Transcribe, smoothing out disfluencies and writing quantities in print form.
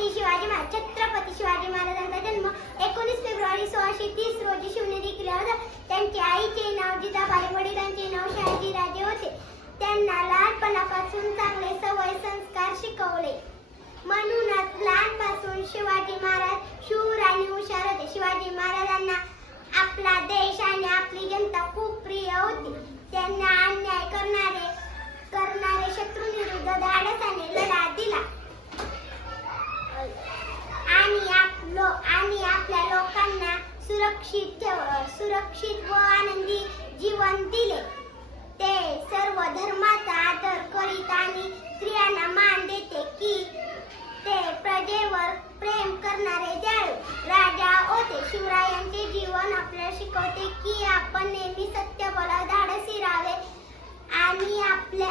छत्रपती शिवाजी महाराजांचा जन्म 19 फेब्रुवारी 1630 रोजी शिवनेरी किल्ल्यावर झाला. त्यांच्या आईचे नाव जिजाबाई, वडिलांचे नाव शहाजी राजे होते. त्यांना लहानपणापासून चांगले सवय संस्कार शिकवले. म्हणूनच लहानपासून शिवाजी महाराज शूर आणि हुशार होते. शिवाजी महाराजांना आपला देश आणि आपली जनता खूप प्रिय होती. त्यांना अन्याय करणारे शत्रूंविरुद्ध धाडसाने लढा दिला आणि आपल्या लोकांना सुरक्षित व आनंदी जीवन दिले. ते सर्व धर्माचा आदर करीत आणि स्त्रियांना मान देते की ते प्रजेवर प्रेम करणारे दयाळू राजा होते. शिवरायांचे जीवन आपल्याला शिकवते की आपण नेहमी सत्य बोलावे, धाडसी राहावे आणि आपल्या